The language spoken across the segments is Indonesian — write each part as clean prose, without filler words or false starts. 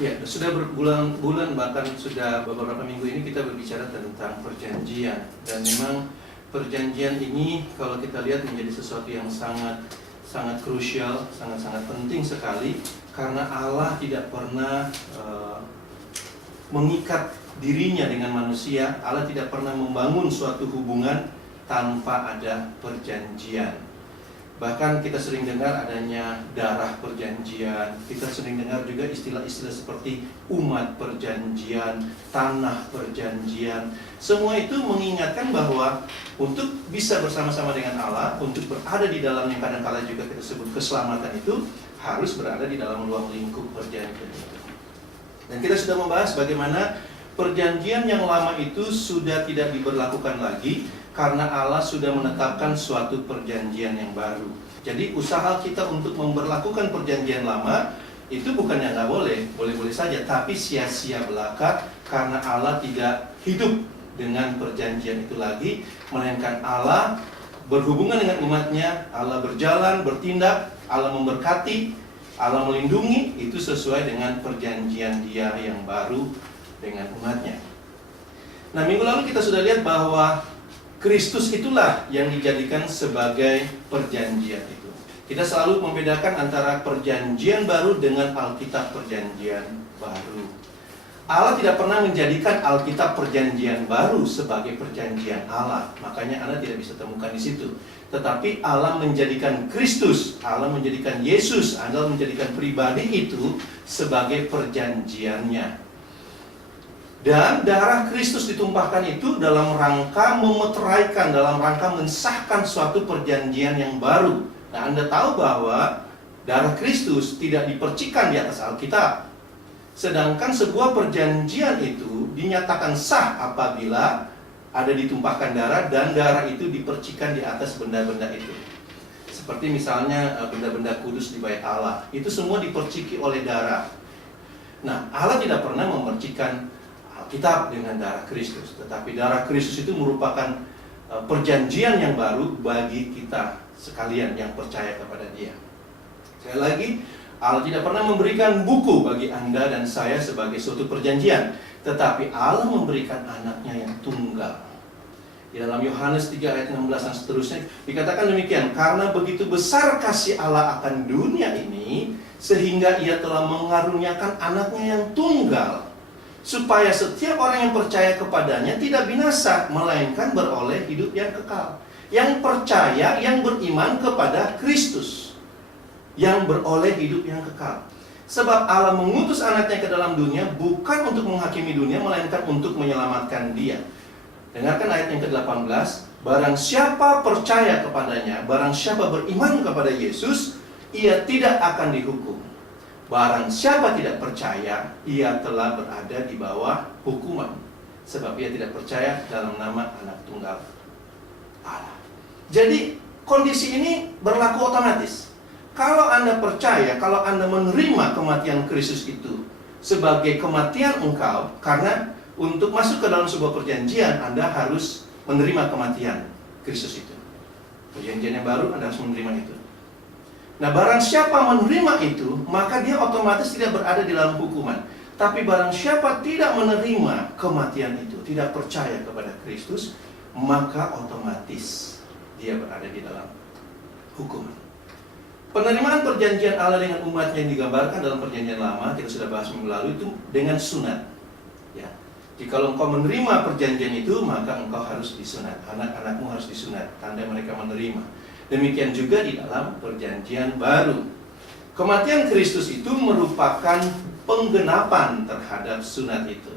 Ya, sudah berbulan-bulan, bahkan sudah beberapa minggu ini kita berbicara tentang perjanjian. Dan memang perjanjian ini kalau kita lihat menjadi sesuatu yang sangat krusial, sangat penting sekali. Karena Allah tidak pernah mengikat dirinya dengan manusia. Allah tidak pernah membangun suatu hubungan tanpa ada perjanjian. Bahkan kita sering dengar adanya darah perjanjian. Kita sering dengar juga istilah-istilah seperti umat perjanjian, tanah perjanjian. Semua itu mengingatkan bahwa untuk bisa bersama-sama dengan Allah, untuk berada di dalam yang kadang-kala juga kita sebut keselamatan itu, harus berada di dalam ruang lingkup perjanjian itu. Dan kita sudah membahas bagaimana perjanjian yang lama itu sudah tidak diberlakukan lagi, karena Allah sudah menetapkan suatu perjanjian yang baru. Jadi usaha kita untuk memberlakukan perjanjian lama itu bukan yang nggak boleh, boleh-boleh saja, tapi sia-sia belaka karena Allah tidak hidup dengan perjanjian itu lagi, melainkan Allah berhubungan dengan umatnya, Allah berjalan, bertindak, Allah memberkati, Allah melindungi, itu sesuai dengan perjanjian Dia yang baru dengan umatnya. Nah, minggu lalu kita sudah lihat bahwa Kristus itulah yang dijadikan sebagai perjanjian itu. Kita selalu membedakan antara perjanjian baru dengan Alkitab perjanjian baru. Allah tidak pernah menjadikan Alkitab perjanjian baru sebagai perjanjian Allah. Makanya Anda tidak bisa temukan di situ. Tetapi Allah menjadikan Kristus, Allah menjadikan Yesus, Allah menjadikan pribadi itu sebagai perjanjiannya. Dan darah Kristus ditumpahkan itu dalam rangka memeteraikan, dalam rangka mensahkan suatu perjanjian yang baru. Nah, Anda tahu bahwa darah Kristus tidak dipercikan di atas Alkitab. Sedangkan sebuah perjanjian itu dinyatakan sah apabila ada ditumpahkan darah dan darah itu dipercikan di atas benda-benda itu. Seperti misalnya benda-benda kudus di bait Allah, itu semua diperciki oleh darah. Nah, Allah tidak pernah memercikan Alkitab dengan darah Kristus, tetapi darah Kristus itu merupakan perjanjian yang baru bagi kita sekalian yang percaya kepada Dia. Sekali lagi, Allah tidak pernah memberikan buku bagi Anda dan saya sebagai suatu perjanjian, tetapi Allah memberikan anaknya yang tunggal. Di dalam Yohanes 3 ayat 16 dan seterusnya dikatakan demikian, karena begitu besar kasih Allah akan dunia ini, sehingga Ia telah mengaruniakan anaknya yang tunggal, supaya setiap orang yang percaya kepadanya tidak binasa, melainkan beroleh hidup yang kekal. Yang percaya, yang beriman kepada Kristus, yang beroleh hidup yang kekal. Sebab Allah mengutus anaknya ke dalam dunia bukan untuk menghakimi dunia, melainkan untuk menyelamatkan dia. Dengarkan ayat yang ke-18. Barang siapa percaya kepadanya, barang siapa beriman kepada Yesus, ia tidak akan dihukum. Barang siapa tidak percaya, ia telah berada di bawah hukuman, sebab ia tidak percaya dalam nama anak tunggal Allah. Jadi kondisi ini berlaku otomatis. Kalau Anda percaya, kalau Anda menerima kematian Kristus itu sebagai kematian engkau, karena untuk masuk ke dalam sebuah perjanjian Anda harus menerima kematian Kristus itu. Perjanjian yang baru Anda harus menerima itu. Nah, barang siapa menerima itu, maka dia otomatis tidak berada di dalam hukuman. Tapi barang siapa tidak menerima kematian itu, tidak percaya kepada Kristus, maka otomatis dia berada di dalam hukuman. Penerimaan perjanjian Allah dengan umatnya yang digambarkan dalam perjanjian lama, kita sudah bahas minggu lalu, itu dengan sunat. Ya. Jika engkau menerima perjanjian itu, maka engkau harus disunat. Anak-anakmu harus disunat, tanda mereka menerima. Demikian juga di dalam perjanjian baru. Kematian Kristus itu merupakan penggenapan terhadap sunat itu.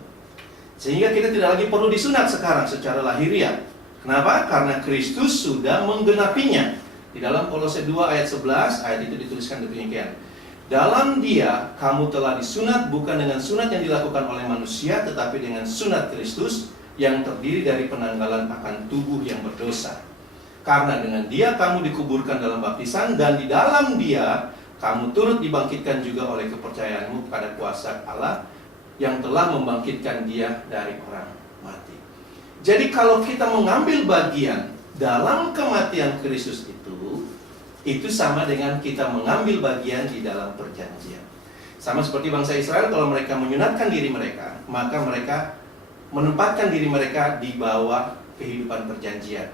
Sehingga kita tidak lagi perlu disunat sekarang secara lahiriah. Kenapa? Karena Kristus sudah menggenapinya. Di dalam Kolose 2 ayat 11, ayat itu dituliskan demikian. Dalam Dia kamu telah disunat bukan dengan sunat yang dilakukan oleh manusia, tetapi dengan sunat Kristus yang terdiri dari penanggalan akan tubuh yang berdosa. Karena dengan Dia kamu dikuburkan dalam baptisan, dan di dalam Dia kamu turut dibangkitkan juga oleh kepercayaanmu kepada kuasa Allah yang telah membangkitkan Dia dari orang mati. Jadi kalau kita mengambil bagian dalam kematian Kristus itu sama dengan kita mengambil bagian di dalam perjanjian. Sama seperti bangsa Israel, kalau mereka menyunatkan diri mereka, maka mereka menempatkan diri mereka di bawah kehidupan perjanjian.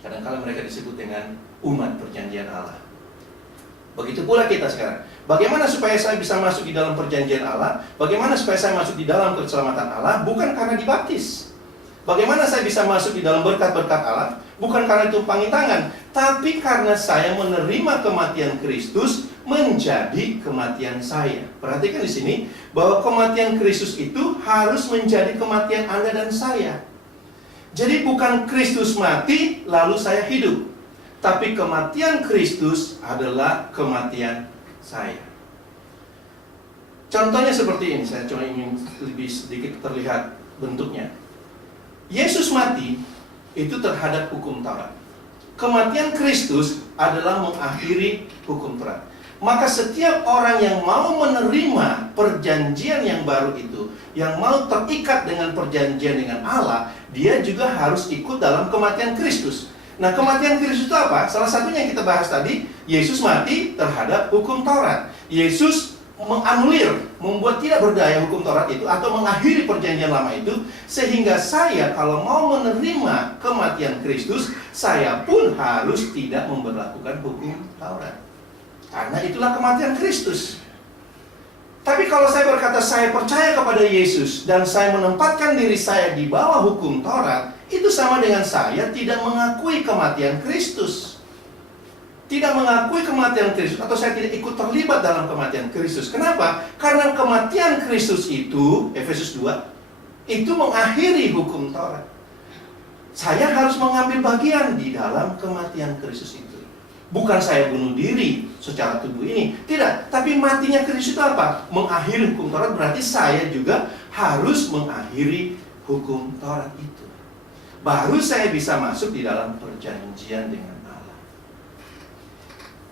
Kadang-kala mereka disebut dengan umat perjanjian Allah. Begitu pula kita sekarang. Bagaimana supaya saya bisa masuk di dalam perjanjian Allah? Bagaimana supaya saya masuk di dalam keselamatan Allah? Bukan karena dibaptis. Bagaimana saya bisa masuk di dalam berkat-berkat Allah? Bukan karena tumpangi tangan, tapi karena saya menerima kematian Kristus menjadi kematian saya. Perhatikan di sini bahwa kematian Kristus itu harus menjadi kematian Anda dan saya. Jadi bukan Kristus mati lalu saya hidup, tapi kematian Kristus adalah kematian saya. Contohnya seperti ini, saya cuma ingin lebih sedikit terlihat bentuknya. Yesus mati itu terhadap hukum Taurat. Kematian Kristus adalah mengakhiri hukum Taurat. Maka setiap orang yang mau menerima perjanjian yang baru itu, yang mau terikat dengan perjanjian dengan Allah, dia juga harus ikut dalam kematian Kristus. Nah, kematian Kristus itu apa? Salah satunya yang kita bahas tadi, Yesus mati terhadap hukum Taurat. Yesus menganulir, membuat tidak berdaya hukum Taurat itu, atau mengakhiri perjanjian lama itu, sehingga saya kalau mau menerima kematian Kristus, saya pun harus tidak memberlakukan hukum Taurat. Karena itulah kematian Kristus. Tapi kalau saya berkata saya percaya kepada Yesus dan saya menempatkan diri saya di bawah hukum Taurat, itu sama dengan saya tidak mengakui kematian Kristus. Tidak mengakui kematian Kristus, atau saya tidak ikut terlibat dalam kematian Kristus. Kenapa? Karena kematian Kristus itu, Efesus 2, itu mengakhiri hukum Taurat. Saya harus mengambil bagian di dalam kematian Kristus itu. Bukan saya bunuh diri secara tubuh ini, tidak. Tapi matinya Kristus itu apa? Mengakhiri hukum Taurat, berarti saya juga harus mengakhiri hukum Taurat itu. Baru saya bisa masuk di dalam perjanjian dengan Allah.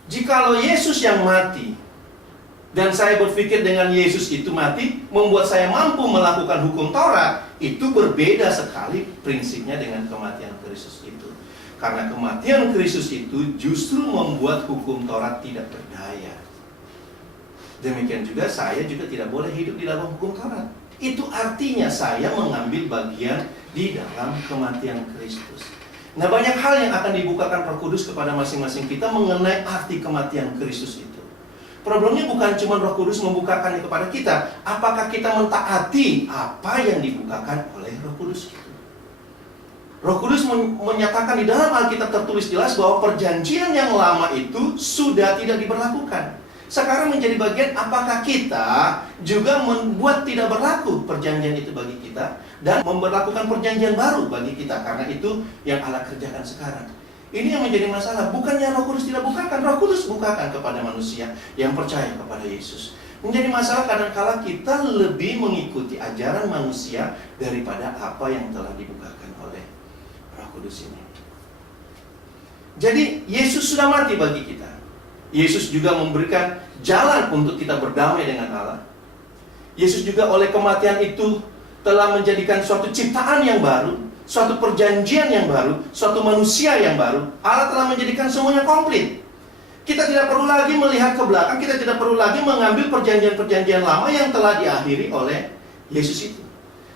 Jikalau Yesus yang mati, dan saya berpikir dengan Yesus itu mati membuat saya mampu melakukan hukum Taurat, itu berbeda sekali prinsipnya dengan kematian Kristus itu. Karena kematian Kristus itu justru membuat hukum Taurat tidak berdaya. Demikian juga saya juga tidak boleh hidup di dalam hukum Taurat. Itu artinya saya mengambil bagian di dalam kematian Kristus. Nah, banyak hal yang akan dibukakan Roh Kudus kepada masing-masing kita mengenai arti kematian Kristus itu. Problemnya bukan cuma Roh Kudus membukakannya kepada kita, apakah kita mentaati apa yang dibukakan oleh Roh Kudus itu. Roh Kudus menyatakan di dalam Alkitab tertulis jelas bahwa perjanjian yang lama itu sudah tidak diberlakukan. Sekarang menjadi bagian apakah kita juga membuat tidak berlaku perjanjian itu bagi kita dan memberlakukan perjanjian baru bagi kita. Karena itu yang Allah kerjakan sekarang. Ini yang menjadi masalah. Bukannya Roh Kudus tidak bukakan, Roh Kudus bukakan kepada manusia yang percaya kepada Yesus. Menjadi masalah kadang-kala kita lebih mengikuti ajaran manusia daripada apa yang telah dibukakan oleh Roh Kudus ini. Jadi Yesus sudah mati bagi kita. Yesus juga memberikan jalan untuk kita berdamai dengan Allah. Yesus juga oleh kematian itu telah menjadikan suatu ciptaan yang baru, suatu perjanjian yang baru, suatu manusia yang baru. Allah telah menjadikan semuanya komplit. Kita tidak perlu lagi melihat ke belakang, kita tidak perlu lagi mengambil perjanjian-perjanjian lama yang telah diakhiri oleh Yesus itu.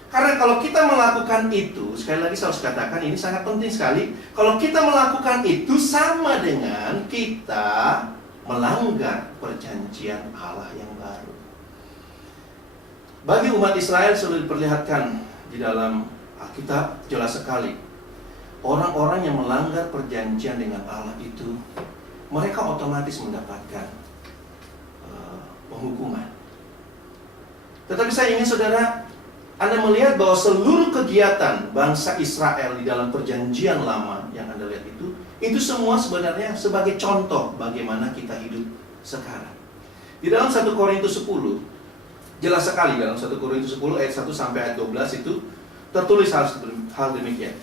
Karena kalau kita melakukan itu, sekali lagi saya harus katakan ini sangat penting sekali. Kalau kita melakukan itu sama dengan kita melanggar perjanjian Allah yang baru. Bagi umat Israel sudah diperlihatkan di dalam Alkitab jelas sekali. Orang-orang yang melanggar perjanjian dengan Allah itu, mereka otomatis mendapatkan penghukuman. Tetapi saya ingin saudara, Anda melihat bahwa seluruh kegiatan bangsa Israel di dalam perjanjian lama yang Anda lihat itu semua sebenarnya sebagai contoh bagaimana kita hidup sekarang. Di dalam 1 Korintus 10, jelas sekali dalam 1 Korintus 10 ayat 1 sampai ayat 12 itu tertulis hal demikian.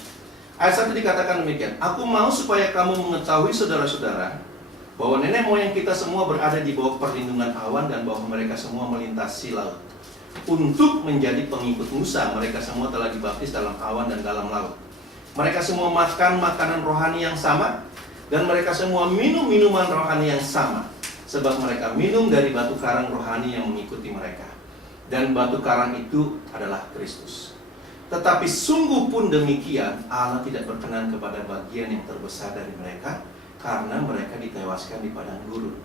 Ayat 1 dikatakan demikian, "Aku mau supaya kamu mengetahui saudara-saudara bahwa nenek moyang kita semua berada di bawah perlindungan awan dan bahwa mereka semua melintasi laut. Untuk menjadi pengikut Musa, mereka semua telah dibaptis dalam awan dan dalam laut. Mereka semua makan makanan rohani yang sama, dan mereka semua minum minuman rohani yang sama. sebab mereka minum dari batu karang rohani yang mengikuti mereka. Dan batu karang itu adalah Kristus. Tetapi sungguh pun demikian, Allah tidak berkenan kepada bagian yang terbesar dari mereka, karena mereka ditewaskan di padang gurun.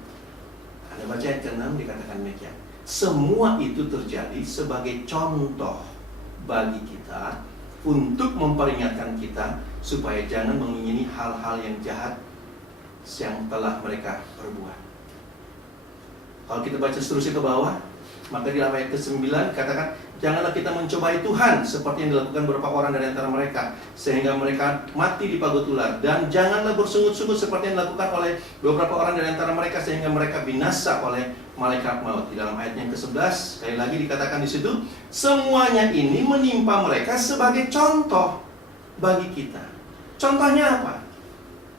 Anda baca ayat ke-6 dikatakan demikian. Semua itu terjadi sebagai contoh bagi kita, untuk memperingatkan kita supaya jangan mengingini hal-hal yang jahat yang telah mereka perbuat. Kalau kita baca seterusnya ke bawah, maka di ayat ke-9 katakan, janganlah kita mencobai Tuhan seperti yang dilakukan beberapa orang dari antara mereka, sehingga mereka mati di pagut ular. Dan janganlah bersungut-sungut seperti yang dilakukan oleh beberapa orang dari antara mereka, sehingga mereka binasa oleh malaikat maut. Di dalam ayat yang ke-11 sekali lagi dikatakan di situ, semuanya ini menimpa mereka sebagai contoh bagi kita. Contohnya apa?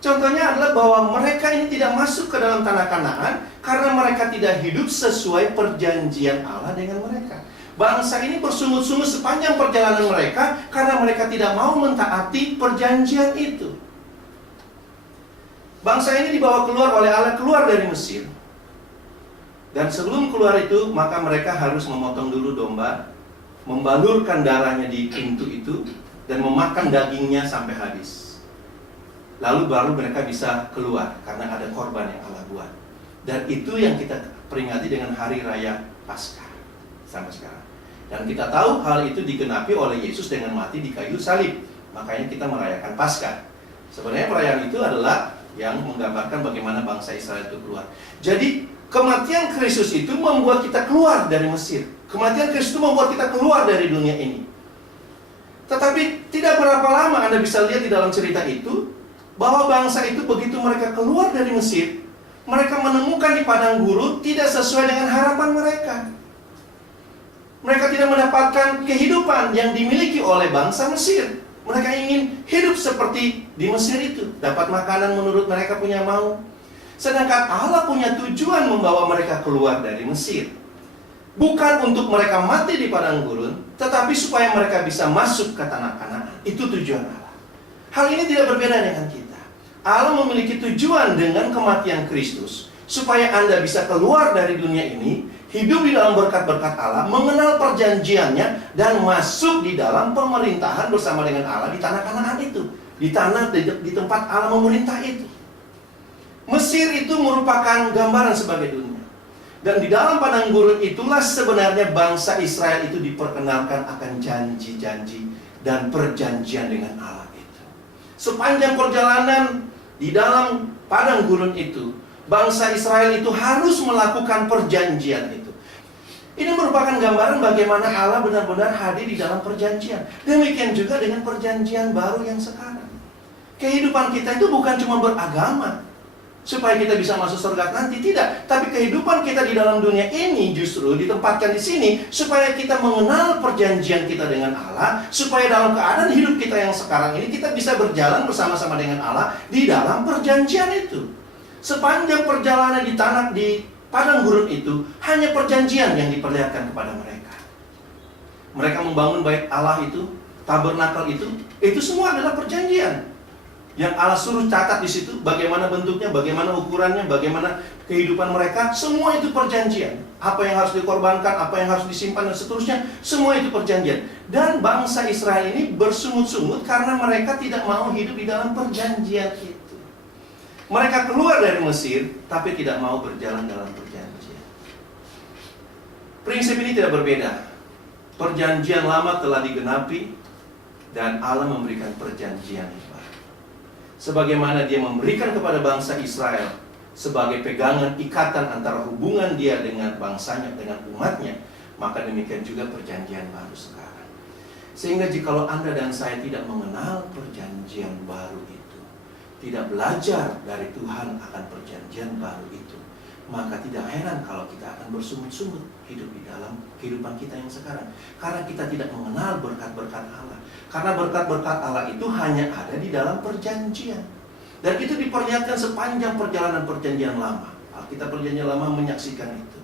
Contohnya adalah bahwa mereka ini tidak masuk ke dalam tanah Kanaan karena mereka tidak hidup sesuai perjanjian Allah dengan mereka. Bangsa ini bersungut-sungut sepanjang perjalanan mereka karena mereka tidak mau mentaati perjanjian itu. Bangsa ini dibawa keluar oleh Allah, keluar dari Mesir. Dan sebelum keluar itu, maka mereka harus memotong dulu domba, membalurkan darahnya di pintu itu, dan memakan dagingnya sampai habis. Lalu baru mereka bisa keluar karena ada korban yang Allah buat. Dan itu yang kita peringati dengan hari raya Paskah sampai sekarang. Dan kita tahu hal itu digenapi oleh Yesus dengan mati di kayu salib. Makanya kita merayakan Paskah. Sebenarnya perayaan itu adalah yang menggambarkan bagaimana bangsa Israel itu keluar. Jadi kematian Kristus itu membuat kita keluar dari Mesir. Kematian Kristus itu membuat kita keluar dari dunia ini. Tetapi tidak berapa lama Anda bisa lihat di dalam cerita itu, bahwa bangsa itu begitu mereka keluar dari Mesir, mereka menemukan di padang gurun tidak sesuai dengan harapan mereka. Mereka tidak mendapatkan kehidupan yang dimiliki oleh bangsa Mesir. Mereka ingin hidup seperti di Mesir itu, dapat makanan menurut mereka punya mau. Sedangkan Allah punya tujuan membawa mereka keluar dari Mesir, bukan untuk mereka mati di padang gurun, tetapi supaya mereka bisa masuk ke tanah Kanaan. Itu tujuan Allah. Hal ini tidak berbeda dengan kita. Allah memiliki tujuan dengan kematian Kristus, supaya Anda bisa keluar dari dunia ini, hidup di dalam berkat-berkat Allah, mengenal perjanjiannya, dan masuk di dalam pemerintahan bersama dengan Allah di tanah Kanaan itu, di tempat Allah memerintah itu. Mesir itu merupakan gambaran sebagai dunia. Dan di dalam padang gurun itulah sebenarnya bangsa Israel itu diperkenalkan akan janji-janji dan perjanjian dengan Allah itu. Sepanjang perjalanan di dalam padang gurun itu, bangsa Israel itu harus melakukan perjanjian itu. Ini merupakan gambaran bagaimana Allah benar-benar hadir di dalam perjanjian. Demikian juga dengan perjanjian baru yang sekarang. Kehidupan kita itu bukan cuma beragama supaya kita bisa masuk surga nanti, tidak. Tapi kehidupan kita di dalam dunia ini justru ditempatkan di sini supaya kita mengenal perjanjian kita dengan Allah, supaya dalam keadaan hidup kita yang sekarang ini kita bisa berjalan bersama-sama dengan Allah di dalam perjanjian itu. Sepanjang perjalanan di padang gurun itu hanya perjanjian yang diperlihatkan kepada mereka. Mereka membangun bait Allah itu, tabernakel itu semua adalah perjanjian. Yang Allah suruh catat di situ, bagaimana bentuknya, bagaimana ukurannya, bagaimana kehidupan mereka, semua itu perjanjian. Apa yang harus dikorbankan, apa yang harus disimpan, dan seterusnya, semua itu perjanjian. Dan bangsa Israel ini bersungut-sungut karena mereka tidak mau hidup di dalam perjanjian itu. Mereka keluar dari Mesir, tapi tidak mau berjalan dalam perjanjian. Prinsip ini tidak berbeda. Perjanjian lama telah digenapi, dan Allah memberikan perjanjian itu. Sebagaimana dia memberikan kepada bangsa Israel sebagai pegangan ikatan antara hubungan dia dengan bangsanya, dengan umatnya, maka demikian juga perjanjian baru sekarang. Sehingga jikalau Anda dan saya tidak mengenal perjanjian baru itu, tidak belajar dari Tuhan akan perjanjian baru itu, maka tidak heran kalau kita akan bersungut-sungut hidup di dalam kehidupan kita yang sekarang. Karena kita tidak mengenal berkat-berkat Allah. Karena berkat-berkat Allah itu hanya ada di dalam perjanjian. Dan itu diperlihatkan sepanjang perjalanan perjanjian lama. Alkitab perjanjian lama menyaksikan itu.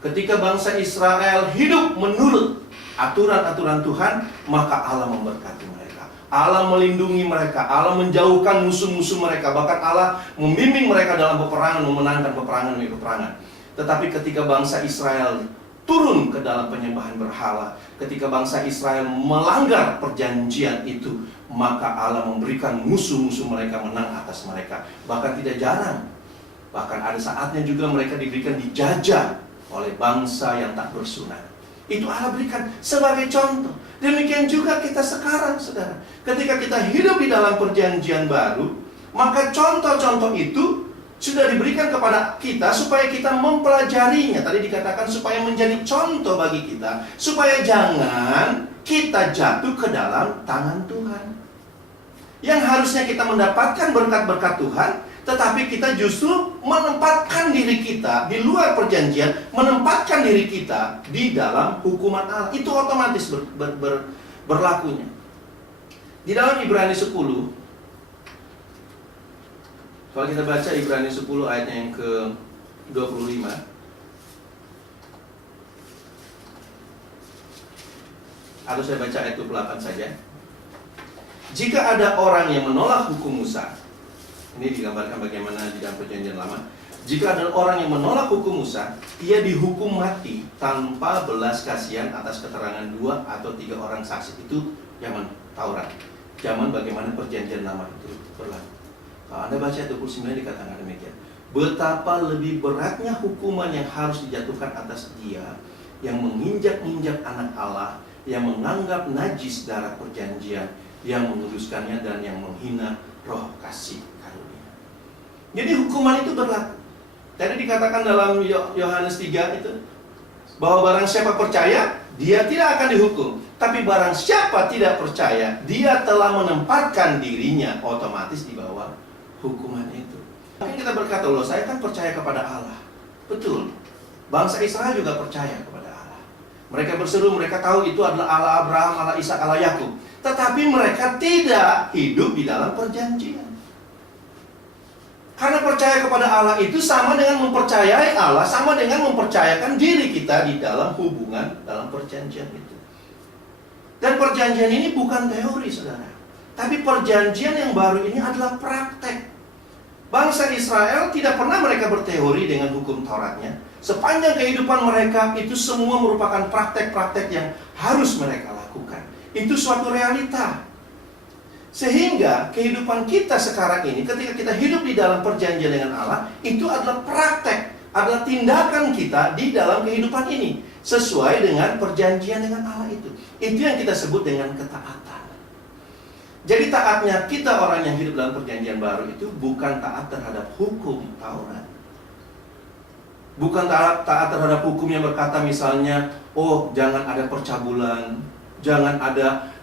Ketika bangsa Israel hidup menurut aturan-aturan Tuhan, maka Allah memberkati mereka. Allah melindungi mereka, Allah menjauhkan musuh-musuh mereka, bahkan Allah membimbing mereka dalam peperangan, memenangkan peperangan demi peperangan. Tetapi ketika bangsa Israel turun ke dalam penyembahan berhala, ketika bangsa Israel melanggar perjanjian itu, maka Allah memberikan musuh-musuh mereka menang atas mereka. Bahkan tidak jarang, bahkan ada saatnya juga mereka diberikan dijajah oleh bangsa yang tak bersunat. Itu Allah berikan sebagai contoh. Demikian juga kita sekarang, saudara. Ketika kita hidup di dalam perjanjian baru, maka contoh-contoh itu sudah diberikan kepada kita supaya kita mempelajarinya. Tadi dikatakan supaya menjadi contoh bagi kita, supaya jangan kita jatuh ke dalam tangan Tuhan. Yang harusnya kita mendapatkan berkat-berkat Tuhan, tetapi kita justru menempatkan diri kita di luar perjanjian, menempatkan diri kita di dalam hukuman Allah. Itu otomatis berlakunya. Di dalam Ibrani 10, kalau kita baca Ibrani 10 ayatnya yang ke-25, atau saya baca ayat 28 saja. Jika ada orang yang menolak hukum Musa, ini digambarkan bagaimana di dalam perjanjian lama. Jika ada orang yang menolak hukum Musa, ia dihukum mati tanpa belas kasihan atas keterangan 2 atau 3 orang saksi. Itu zaman Taurat, zaman bagaimana perjanjian lama itu berlaku. Kalau Anda baca 29 dikatakan demikian. Betapa lebih beratnya hukuman yang harus dijatuhkan atas dia yang menginjak-injak anak Allah, yang menganggap najis darah perjanjian, yang menguduskannya dan yang menghina roh kasih karunia. Jadi hukuman itu berlaku. Tadi dikatakan dalam Yohanes 3 itu bahwa barang siapa percaya, dia tidak akan dihukum. Tapi barang siapa tidak percaya, dia telah menempatkan dirinya otomatis di bawah hukuman itu. Mungkin kita berkata, loh saya kan percaya kepada Allah. Betul. Bangsa Israel juga percaya kepada Allah. Mereka berseru, mereka tahu itu adalah Allah Abraham, Allah Ishak, Allah Yakub. Tetapi mereka tidak hidup di dalam perjanjian. Karena percaya kepada Allah itu sama dengan mempercayai Allah, sama dengan mempercayakan diri kita di dalam hubungan, dalam perjanjian itu. Dan perjanjian ini bukan teori, saudara. Tapi perjanjian yang baru ini adalah praktek. Bangsa Israel tidak pernah mereka berteori dengan hukum Tauratnya. Sepanjang kehidupan mereka itu semua merupakan praktek-praktek yang harus mereka lakukan. Itu suatu realita. Sehingga kehidupan kita sekarang ini, ketika kita hidup di dalam perjanjian dengan Allah, itu adalah praktek, adalah tindakan kita di dalam kehidupan ini, sesuai dengan perjanjian dengan Allah itu. Itu yang kita sebut dengan ketaatan. Jadi taatnya kita orang yang hidup dalam perjanjian baru itu bukan taat terhadap hukum Taurat. Bukan taat terhadap hukum yang berkata misalnya, oh jangan ada percabulan, jangan ada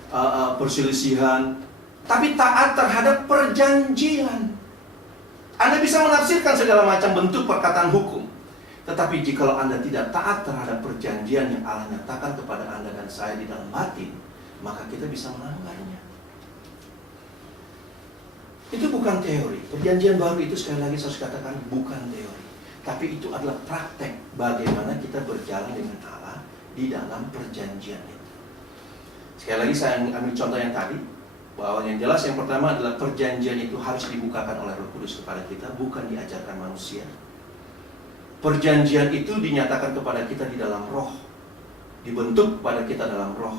perselisihan. Tapi taat terhadap perjanjian. Anda bisa menafsirkan segala macam bentuk perkataan hukum. Tetapi jikalau Anda tidak taat terhadap perjanjian yang Allah nyatakan kepada Anda dan saya di dalam batin, maka kita bisa melanggarnya. Itu bukan teori. Perjanjian baru itu sekali lagi saya harus katakan bukan teori. Tapi itu adalah praktek bagaimana kita berjalan dengan Allah di dalam perjanjian itu. Sekali lagi saya ambil contoh yang tadi, bahwa yang jelas yang pertama adalah perjanjian itu harus dibukakan oleh Roh Kudus kepada kita, bukan diajarkan manusia. Perjanjian itu dinyatakan kepada kita di dalam roh, dibentuk kepada kita dalam roh,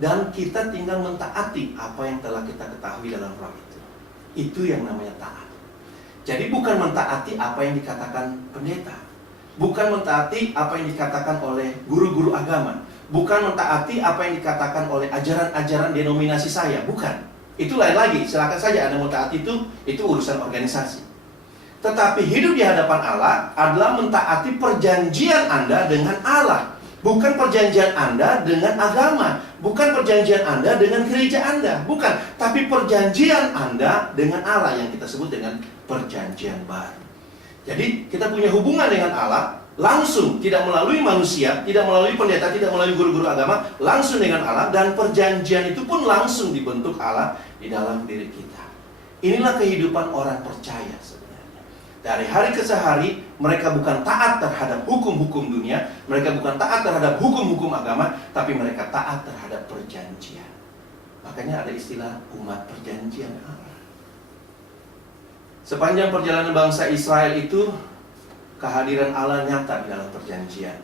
dan kita tinggal mentaati apa yang telah kita ketahui dalam roh itu. Itu yang namanya taat. Jadi bukan mentaati apa yang dikatakan pendeta, bukan mentaati apa yang dikatakan oleh guru-guru agama, bukan mentaati apa yang dikatakan oleh ajaran-ajaran denominasi saya, bukan. Itu lain lagi, silakan saja Anda mau taat itu urusan organisasi. Tetapi hidup di hadapan Allah adalah mentaati perjanjian Anda dengan Allah, bukan perjanjian Anda dengan agama, bukan perjanjian Anda dengan gereja Anda, bukan. Tapi perjanjian Anda dengan Allah yang kita sebut dengan perjanjian baru. Jadi kita punya hubungan dengan Allah langsung, tidak melalui manusia, tidak melalui pendeta, tidak melalui guru-guru agama, langsung dengan Allah, dan perjanjian itu pun langsung dibentuk Allah di dalam diri kita. Inilah kehidupan orang percaya sebenarnya. Dari hari ke hari, mereka bukan taat terhadap hukum-hukum dunia, mereka bukan taat terhadap hukum-hukum agama, tapi mereka taat terhadap perjanjian. Makanya ada istilah umat perjanjian Allah. Sepanjang perjalanan bangsa Israel itu, kehadiran Allah nyata di dalam perjanjian.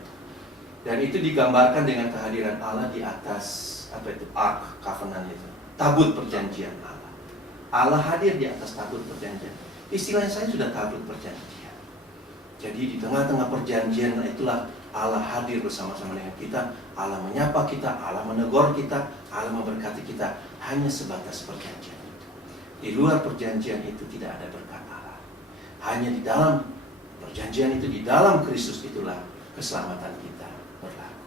Dan itu digambarkan dengan kehadiran Allah di atas Ark Covenant itu, tabut perjanjian Allah. Allah hadir di atas tabut perjanjian. Istilahnya saya sudah tabut perjanjian. Jadi di tengah-tengah perjanjian itulah Allah hadir bersama-sama dengan kita. Allah menyapa kita, Allah menegur kita, Allah memberkati kita. Hanya sebatas perjanjian itu. Di luar perjanjian itu tidak ada berkat Allah. Hanya di dalam perjanjian itu, di dalam Kristus itulah keselamatan kita berlaku.